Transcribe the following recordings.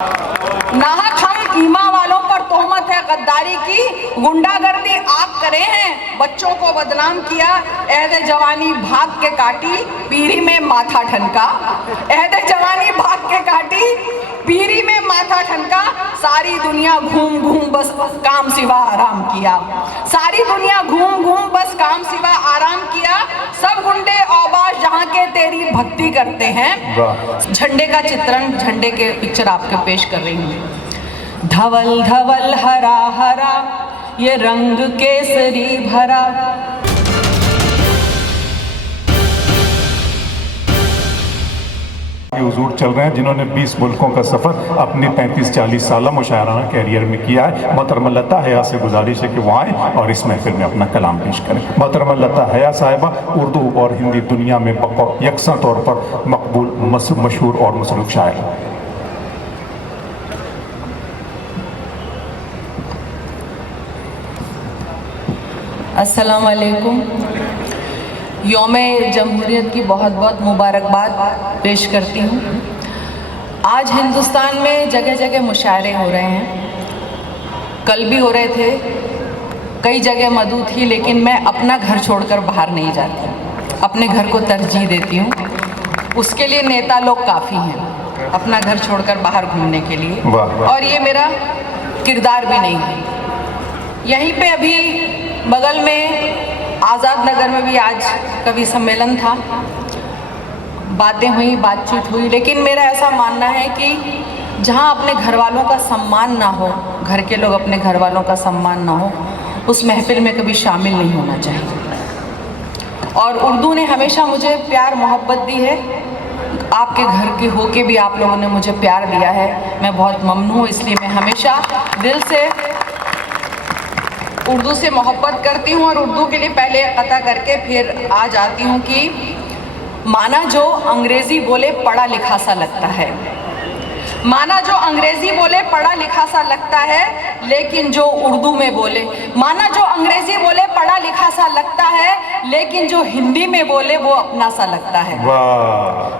नाहक हम ईमा वालों पर तोहमत है गद्दारी की, गुंडागर्दी आप करे हैं, बच्चों को बदनाम किया, अहद जवानी भाग के काटी, पीरी में माथा ठनका। अहद जवानी भाग के काटी, पीरी में माथा ठनका, सारी दुनिया घूम घूम बस काम सिवा आराम किया। सारी दुनिया घूम घूम बस काम सिवा आराम किया, सब गुंडे औबाज जहाँ के तेरी भक्ति करते हैं। झंडे का चित्रण, झंडे के पिक्चर आपके पेश कर रही हूँ। धवल धवल हरा हरा ये रंग केसरी भरा, हुजूर चल रहे हैं जिन्होंने 20 मुल्कों का सफ़र अपनी 35-40 साल मुशायराना कैरियर में किया है। मोहतरमा लता हया से गुजारिश है कि वो आए और इस महफिल में अपना कलाम पेश करें। मोहतरमा लता हया साहिबा उर्दू और हिंदी दुनिया में यकसा तौर पर मकबूल, मशहूर और मसरूफ शायर। अस्सलाम वालेकुम। यौम जमहूरियत की बहुत बहुत मुबारकबाद पेश करती हूँ। आज हिंदुस्तान में जगह जगह मुशायरे हो रहे हैं, कल भी हो रहे थे, कई जगह मदऊ थी, लेकिन मैं अपना घर छोड़कर बाहर नहीं जाती, अपने घर को तरजीह देती हूँ। उसके लिए नेता लोग काफ़ी हैं अपना घर छोड़कर बाहर घूमने के लिए, और ये मेरा किरदार भी नहीं है। यहीं पे अभी बगल में आज़ाद नगर में भी आज कवि सम्मेलन था, बातें हुई, बातचीत हुई, लेकिन मेरा ऐसा मानना है कि जहाँ अपने घर वालों का सम्मान ना हो, घर के लोग अपने घर वालों का सम्मान ना हो, उस महफिल में कभी शामिल नहीं होना चाहिए। और उर्दू ने हमेशा मुझे प्यार मोहब्बत दी है, आपके घर के होके भी आप लोगों ने मुझे प्यार दिया है, मैं बहुत ममनून हूँ। इसलिए मैं हमेशा दिल से उर्दू से मोहब्बत करती हूँ। और उर्दू के लिए पहले कथा करके फिर आ जाती हूँ कि माना जो अंग्रेज़ी बोले पढ़ा लिखा सा लगता है, माना जो अंग्रेज़ी बोले पढ़ा लिखा सा लगता है, लेकिन जो उर्दू में बोले, माना जो अंग्रेज़ी बोले पढ़ा लिखा सा लगता है, लेकिन जो हिंदी में बोले वो अपना सा लगता है।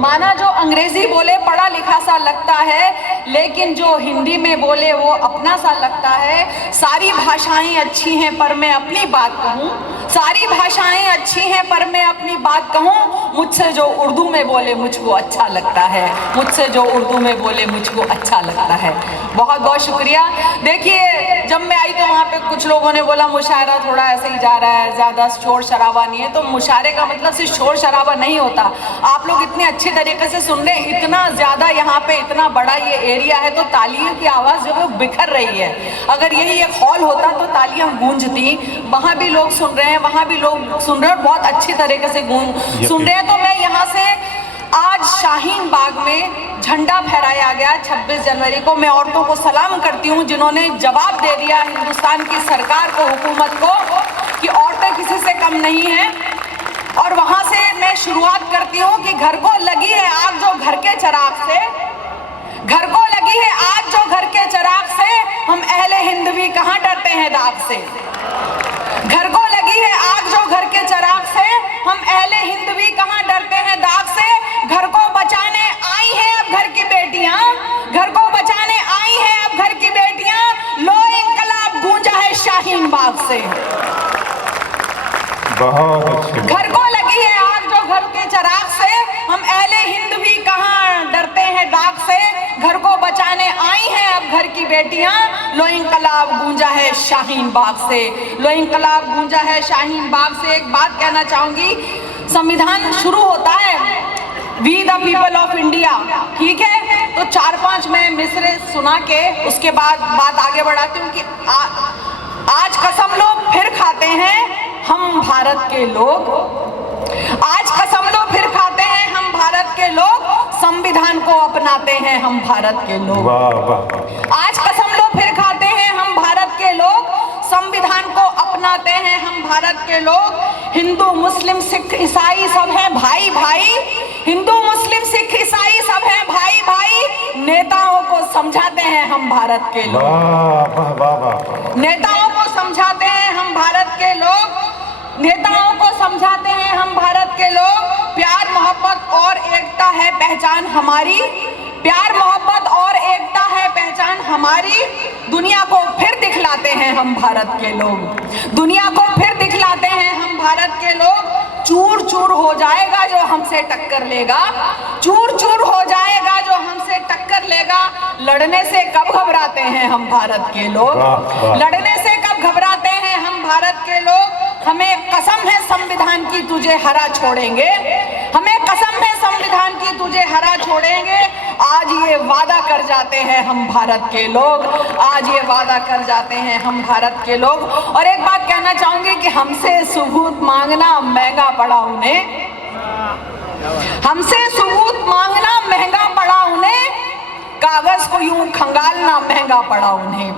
माना जो अंग्रेज़ी बोले पढ़ा लिखा सा लगता है, लेकिन जो हिंदी में बोले वो अपना सा लगता है। सारी भाषाएं अच्छी हैं पर मैं अपनी बात कहूँ, सारी भाषाएं अच्छी हैं पर मैं अपनी बात कहूँ, मुझसे जो उर्दू में बोले मुझको अच्छा लगता है, मुझसे जो उर्दू में बोले मुझको अच्छा लगता है। बहुत बहुत शुक्रिया। देखिए जब मैं आई तो वहाँ पे कुछ लोगों ने बोला मुशायरा थोड़ा ऐसे ही जा रहा है, ज़्यादा शोर शराबा नहीं है। तो मुशायरे का मतलब सिर्फ शोर शराबा नहीं होता। आप लोग इतने अच्छे तरीके से सुन रहे हैं, इतना ज़्यादा यहाँ पे इतना बड़ा ये एरिया है, तो तालियों की आवाज़ जो है बिखर रही है। अगर यही एक हॉल होता तो तालियां गूंजती, वहाँ भी लोग सुन रहे हैं, वहाँ भी लोग सुन रहे हैं और बहुत अच्छी तरीके से सुन रहे हैं। तो मैं यहाँ से आज शाहीन बाग में झंडा फहराया गया 26 जनवरी को, मैं औरतों को सलाम करती हूँ जिन्होंने जवाब दे दिया हिंदुस्तान की सरकार को, हुकूमत को, कि औरतें किसी से कम नहीं हैं। और वहाँ से मैं शुरुआत करती हूँ कि घर को लगी है आग जो घर के चिराग से, घर को लगी है आज जो घर के चिराग से, हम अहले हिंद भी कहाँ डरते हैं दाग से। घर को लगी है आग जो घर के चिराग से, हम अहले हिंद भी कहाँ डरते हैं दाग से। घर को बचाने आई हैं अब घर की बेटियां, घर को बचाने आई हैं अब घर की बेटियां, लो इंकलाब गूंजा है शाहीन बाग से। बहुत अच्छे। घर को लगी है आग जो घर के चिराग से, हम अहले हिंद भी कहाँ डरते हैं दाग से। घर को बचाने आई हैं अब घर की बेटियां, लो इंकलाब गूंजा है शाहीन बाग से, लो इंकलाब गूंजा है शाहीन बाग से। एक बात कहना चाहूंगी, संविधान शुरू होता है we the people of India, ठीक है, तो 4-5 मैं मिसरे सुना के उसके बाद बात आगे बढ़ाती हूँ कि आज कसम लोग फिर खाते हैं हम भारत के लोग, आज कसम लो फिर खाते हैं हम भारत के लोग, संविधान को अपनाते हैं हम भारत के लोग। आज कसम लो फिर खाते हैं हम भारत के लोग, संविधान को अपनाते हैं हम भारत के लोग। हिंदू मुस्लिम सिख ईसाई सब हैं भाई भाई, हिंदू मुस्लिम सिख ईसाई सब हैं भाई भाई, नेताओं को समझाते हैं हम भारत के लोग, नेताओं को समझाते हैं हम भारत के लोग, नेताओं को समझाते हैं हम भारत के लोग, प्यार मोहब्बत और एकता है पहचान हमारी, प्यार मोहब्बत और एकता है पहचान हमारी। दुनिया को फिर दिखलाते हैं हम भारत के लोग, दुनिया को फिर दिखलाते हैं हम भारत के लोग। चूर चूर हो जाएगा जो हमसे टक्कर लेगा, चूर चूर हो जाएगा जो हमसे टक्कर लेगा। लड़ने से कब घबराते हैं हम भारत के लोग, लड़ने से कब घबराते हैं हम भारत के लोग। हमें कसम है संविधान की तुझे हरा छोड़ेंगे, हमें कसम है संविधान की तुझे हरा छोड़ेंगे। आज ये वादा कर जाते हैं हम भारत के लोग, आज ये वादा कर जाते हैं हम भारत के लोग। और एक बात कहना चाहूंगी कि हमसे सबूत मांगना महंगा पड़ा उन्हें, हमसे सबूत मांगना महंगा पड़ा उन्हें, कागज को यूं खंगालना महंगा पड़ा उन्हें।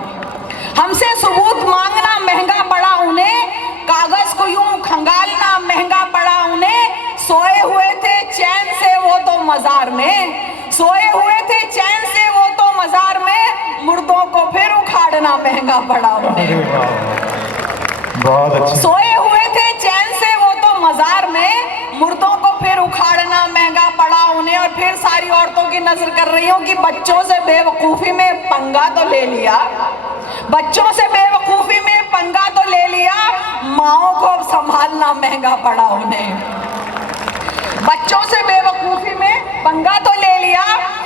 हमसे सबूत मांगना महंगा पड़ा उन्हें, कागज को यूं खंगालना महंगा पड़ा उन्हें। सोए हुए थे चैन से वो तो मजार में, सोए हुए थे चैन से वो तो मजार में, मुर्दों को फिर उखाड़ना महंगा पड़ा उन्हें। बहुत अच्छी। सोए हुए थे चैन से वो तो मजार में, मुर्दों को फिर उखाड़ना महंगा पड़ा उन्हें। और फिर सारी औरतों की नजर कर रही हूँ कि बच्चों से बेवकूफी में पंगा तो ले लिया, बच्चों से बेवकूफी में पंगा तो ले लिया, माओ को संभालना महंगा पड़ा उन्हें। बच्चों से बेवकूफी में पंगा तो ले लिया,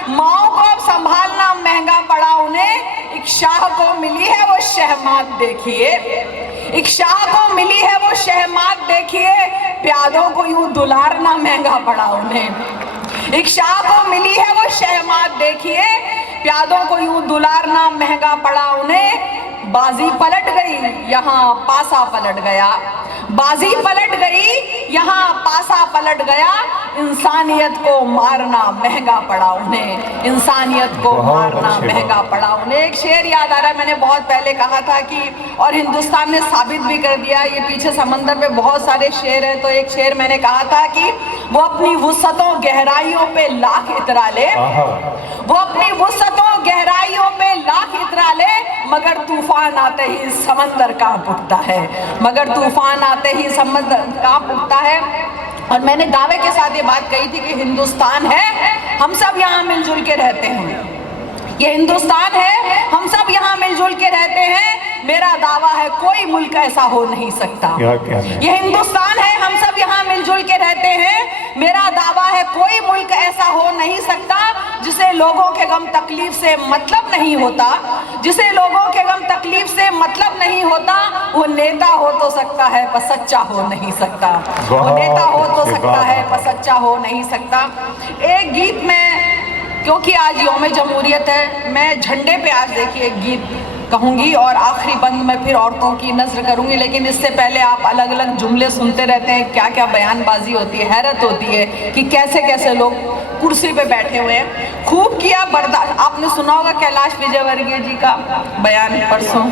माओ को अब संभालना महंगा पड़ा उन्हें। एक शाह को मिली है वो शहमाद देखिए, एक शाह को मिली है वो शहमाद देखिए, प्यादों को यूं दुलारना महंगा पड़ा उन्हें। एक शाह को मिली है वो शहमाद देखिए, प्यादों को यूं दुलारना महंगा पड़ा उन्हें। बाजी पलट गई यहाँ पासा पलट गया, बाजी पलट गई यहाँ पासा पलट गया, इंसानियत को मारना महंगा पड़ा उन्हें, इंसानियत को मारना महंगा पड़ा उन्हें। एक शेर याद आ रहा है, मैंने बहुत पहले कहा था कि, और हिंदुस्तान ने साबित भी कर दिया, ये पीछे समंदर पे बहुत सारे शेर हैं, तो एक शेर मैंने कहा था कि वो अपनी वुसअतों गहराइयों पे लाख इतरा ले, वो अपनी वुसअतों गहराइयों पे लाख इतरा ले, मगर तूफान आते ही समंदर कांप उठता है, मगर तूफान आते ही समंदर कांप उठता है। और मैंने दावे के साथ ये बात कही थी कि हिंदुस्तान है, हम सब यहाँ मिलजुल के रहते हैं, ये हिंदुस्तान है, हम सब यहाँ मिलजुल के रहते हैं। मेरा दावा है कोई मुल्क ऐसा हो नहीं सकता, ये हिंदुस्तान है, हम सब यहाँ मिलजुल के रहते हैं। मेरा दावा है कोई मुल्क ऐसा हो नहीं सकता जिसे लोगों के गम तकलीफ से मतलब नहीं होता, जिसे लोगों के गम तकलीफ से मतलब नहीं होता। वो नेता हो तो सकता है पर सच्चा हो नहीं सकता, वो नेता हो तो सकता है पर सच्चा हो नहीं सकता। एक गीत में, क्योंकि आज यौम जमहूरियत है, मैं झंडे पे आज देखिए एक गीत कहूँगी और आखिरी बंद में फिर औरतों की नजर करूँगी। लेकिन इससे पहले आप अलग अलग जुमले सुनते रहते हैं, क्या क्या बयानबाजी होती है, हैरत होती है कि कैसे कैसे लोग कुर्सी पे बैठे हुए हैं। खूब किया बर्दाश्त, आपने सुना होगा कैलाश विजयवर्गीय जी का बयान परसों,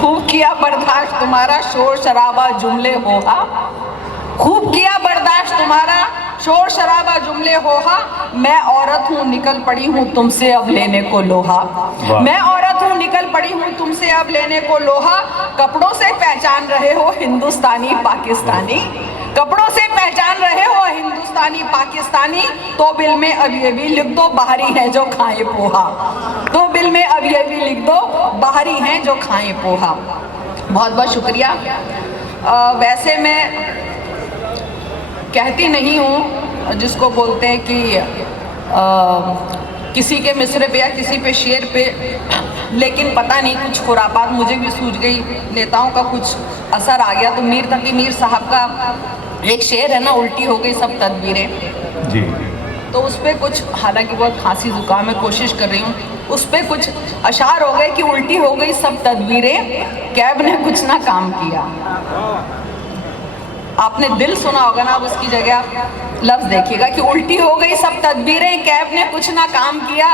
खूब किया बर्दाश्त तुम्हारा शोर शराबा जुमले होहा, खूब किया बर्दाश्त तुम्हारा शोर शराबा जुमले होहा, मैं औरत हूँ निकल पड़ी हूँ तुमसे अब लेने को लोहा, मैं औरत हूँ निकल पड़ी हूँ तुमसे अब लेने को लोहा। कपड़ों से पहचान रहे हो हिंदुस्तानी पाकिस्तानी, कपड़ों से पहचान रहे हो हिंदुस्तानी पाकिस्तानी, तो बिल में अब ये भी लिख दो बाहरी है जो खाए पोहा, तो बिल में अब ये भी लिख दो बाहरी हैं जो खाए पोहा। बहुत बहुत शुक्रिया। वैसे मैं कहती नहीं हूँ जिसको बोलते हैं कि किसी के मिसरे पे या किसी पे शेर पे, लेकिन पता नहीं कुछ खुरापात मुझे भी सूझ गई, नेताओं का कुछ असर आ गया। तो मीर तकी मीर साहब का एक शेर है ना, उल्टी हो गई सब तदबीरें जी, तो उस पर कुछ, हालांकि बहुत खांसी जुकाम में कोशिश कर रही हूँ, उस पर कुछ अशार हो गए कि उल्टी हो गई सब तदबीरें, कैब ने कुछ ना काम किया। आपने दिल सुना होगा ना, अब उसकी जगह लफ्ज देखिएगा कि उल्टी हो गई सब तदबीरें, कैब ने कुछ ना काम किया,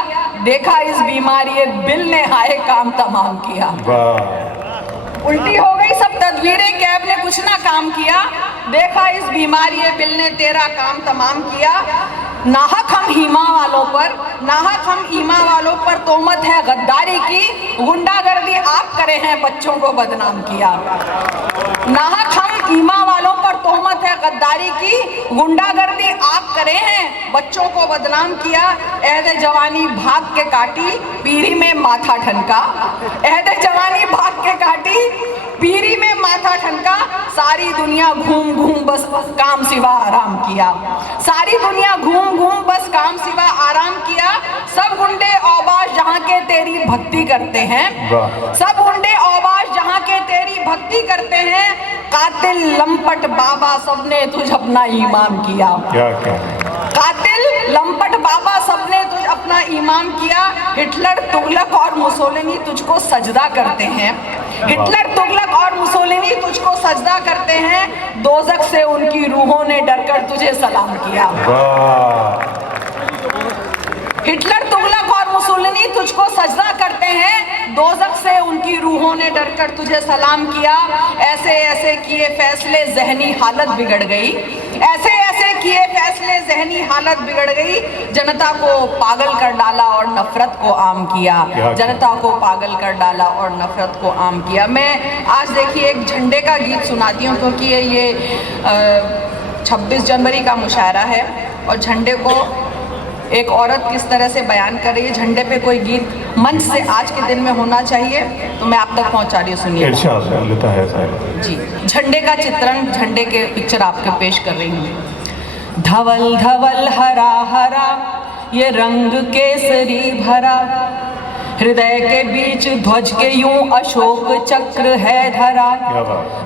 देखा इस बीमारी बिल ने हाय काम तमाम किया। उल्टी हो गई सब तदबीरें, कैब ने कुछ ना काम किया, देखा इस बीमारी बिल ने तेरा काम तमाम किया। नाहक हम ईमा वालों पर, नाहक हम ईमा वालों पर तोहमत है गद्दारी की, गुंडागर्दी आप करे हैं बच्चों को बदनाम किया। नाहक हम ईमा वालों पर तोहमत है गद्दारी की, गुंडागर्दी आप करे हैं, बच्चों को बदनाम किया, अहद जवानी भाग के काटी, पीरी में माथा ठनका, अहद जवानी भाग के काटी, पीरी में माथा ठनका, सारी दुनिया घूम घूम बस काम सिवा आराम किया, सारी दुनिया घूम घूम बस काम सिवा आराम किया, सब गुंडे औबाश जहाँ के तेरी भक्ति करते हैं, सब गुंडे औबाश जहाँ के तेरी भक्ति करते हैं, कातिल लंपट बाबा सबने तुझ अपना ईमान किया, क्या क्या कातिल लंपट बाबा सबने तुझ अपना इमाम किया, हिटलर तुगलक और मुसोलिनी तुझको सजदा करते हैं, हिटलर तुगलक और मुसोलिनी तुझको सजदा करते हैं, दोजख से उनकी रूहों ने डरकर तुझे सलाम किया, हिटलर तुगलक और मुसोलिनी तुझको सजदा करते हैं, दोजख से उनकी रूहों ने डरकर तुझे सलाम किया, ऐसे ऐसे किए फैसले ज़हनी हालत बिगड़ गई, ऐसे ऐसे किए फैसले ज़हनी हालत बिगड़ गई, जनता को पागल कर डाला और नफरत को आम किया, जनता को पागल कर डाला और नफरत को आम किया। मैं आज देखिए एक झंडे का गीत सुनाती हूँ, क्योंकि ये 26 जनवरी का मुशायरा है और झंडे को एक औरत किस तरह से बयान कर रही है, झंडे पे कोई गीत मंच से आज के दिन में होना चाहिए, तो मैं आप तक पहुंचा रही हूँ, सुनिए। इरशाद लेता है साहब जी, झंडे का चित्रण, झंडे के पिक्चर आपके पेश कर रही हूँ। धवल धवल हरा हरा ये रंग केसरी भरा, हृदय के बीच ध्वज के यूं अशोक चक्र है धरा,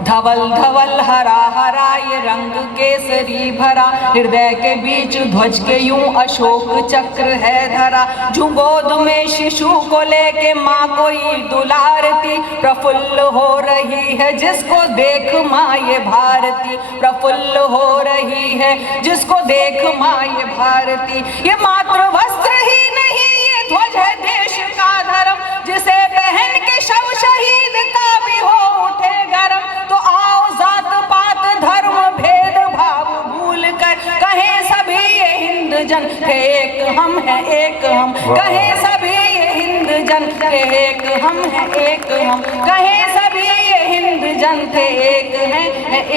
धवल धवल हरा हरा ये रंग केसरी भरा, हृदय के बीच ध्वज के यूं अशोक चक्र है धरा, जो गोद में शिशु को लेके माँ कोई दुलारती, प्रफुल्ल हो रही है जिसको देख माँ ये भारती, प्रफुल्ल हो रही है जिसको देख माँ ये भारती, ये मातृ वस्त्र ही नहीं ये ध्वज है देश का धर्म, जिसे पहन के शव शहीद का भी हो उठे गरम, तो आओ जात पात धर्म भेद भाव भूल कर कहें सभी ये हिंद जन के एक हम हैं एक हम, कहें सभी ये हिंद जन के एक हम हैं एक हम, कहें सभी ये हिंद जन थे एक हैं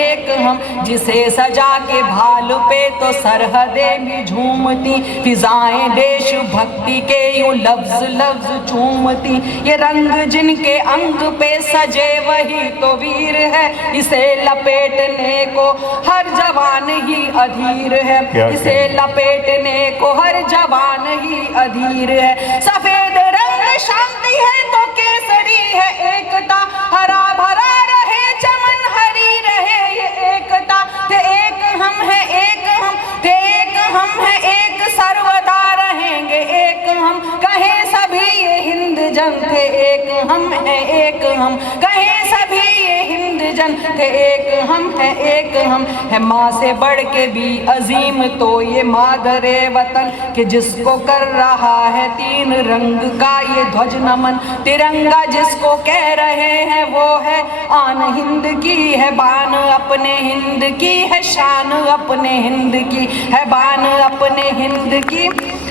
एक हम, जिसे सजा के भाल पे तो सरहदें भी झूमती, फिजाएं देश भक्ति के यूं लफ्ज लफ्ज चूमती, ये रंग जिनके अंग पे सजे वही तो वीर है, इसे लपेटने को हर जवान ही अधीर है, इसे लपेटने को हर जवान ही अधीर है, सफेद रंग शांति है तो केसरी है एकता, हरा भरा रहे चमन हरी रहे ये एकता, थे एक हम है एक हम, थे एक हम है एक सर्वदा रहेंगे एक हम, कहें सभी ये हिंद जन थे एक हम है एक हम, कहें सभी ये हिंद जन थे एक हम है एक हम, है माँ से बढ़ के भी अजीम तो ये मादरे वतन, कि जिसको कर रहा है तीन रंग का ये ध्वज नमन, तिरंगा जिसको कह रहे हैं वो है आन हिंद की, है बान अपने हिंद की, है शान अपने हिंद की, है बान अपने हिंद की,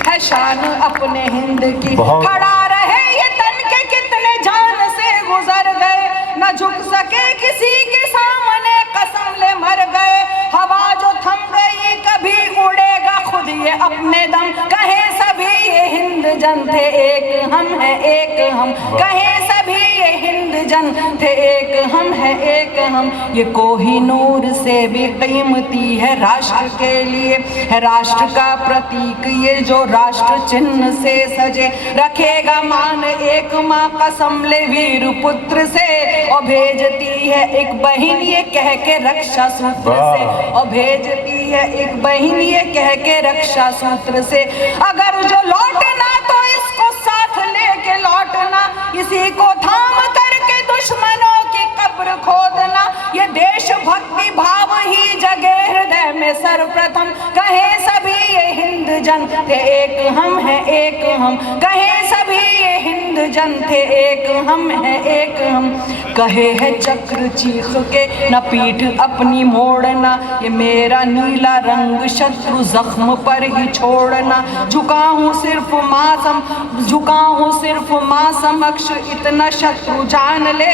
है शान अपने हिंद की, खड़ा रहे ये तन के कितने जान से गुजर गए, न झुक सके किसी के सामने कसम ले मर गए, हवा जो थम गई कभी उड़ेगा खुद ये अपने दम, कहे सभी ये हिंद जन थे एक हम है एक हम, कहे सभी ये हिंद जन थे एक हम है एक हम, ये कोहिनूर से भी कीमती है राष्ट्र के लिए, है राष्ट्र का प्रतीक ये जो राष्ट्र चिन्ह से सजे, रखेगा मान एक माँ कसम ले वीर पुत्र से, और भेजती है एक बहन ये कह के रक्षा सूत्र से, और भेजती है एक बहन ये कह के रक्षा सूत्र से, अगर जो लौटना तो इसको साथ लेके लौटना, इसी को थाम करके दुश्मनों की कब्र खोदना, ये देशभक्ति भाव ही जगे हृदय में सर्वप्रथम, कहे सभी ये हिंद जन थे एक हम है एक हम, कहे सभी ये हिंद जन थे एक हम है एक हम, कहे है चक्र चीख के न पीठ अपनी मोड़ना, ये मेरा नीला रंग शत्रु जख्म पर ही छोड़ना, झुका हूँ सिर्फ माँ, झुका हूँ सिर्फ माँ समक्ष इतना शत्रु जान ले,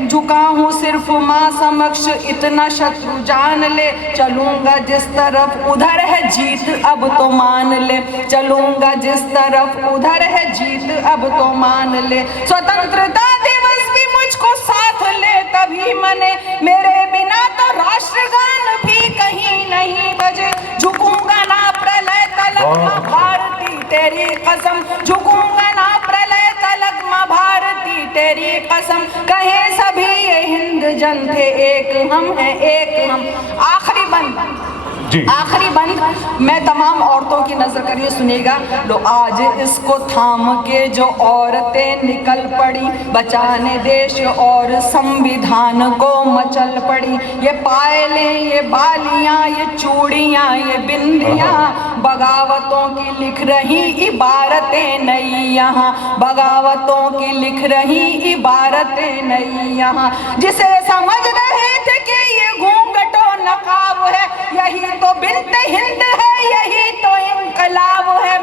झुका हूँ सिर्फ माँ समक्ष, इतना शत्रु जान ले, चलूंगा जिस तरफ उधर है जीत अब तो मान ले, चलूंगा जिस तरफ उधर है जीत अब तो मान ले। स्वतंत्रता दिवस भी मुझको साथ ले तभी मने, मेरे बिना तो राष्ट्रगान भी कहीं नहीं बजे। झुकूंगा ना प्रलय तलक माँ भारती तेरी कसम, झुकूंगा ना प्रलय तलक माँ भारती तेरी कसम। कहे सभी ये हिंद जन थे एक हम हैं एक हम। आखिरी बंद जी। आखिरी बंद मैं तमाम औरतों की नजर करिए, सुनिएगा। लो आज इसको थाम के जो औरतें निकल पड़ी, बचाने देश और संविधान को मचल पड़ी। ये पायलें, ये बालियां, ये चूड़ियां, ये बिंदियां, बगावतों की लिख रही इबारतें नई यहाँ, बगावतों की लिख रही इबारतें नई यहाँ। जिसे समझ रहे थे कि ये घूंघटो नकाब है, यही तो बिन्ते हिंद है, यही तो इनकलाब है।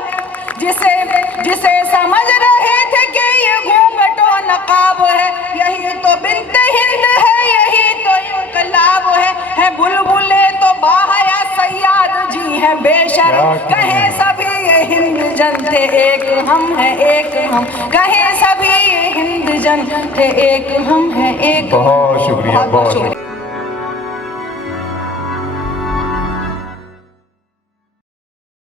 जिसे समझ रहे थे कि ये घूंघटो नकाब है, यही तो बिन्ते हिंद है, यही तो इनकलाब है बुलबुले तो बाहया सयाद जी है बेशर्म। कहे सभी ये हिंद जन थे एक हम हैं एक हम, कहे सभी ये हिंद जन थे एक हम हैं एक। बहुत शुक्रिया, बहुत शुक्रिया।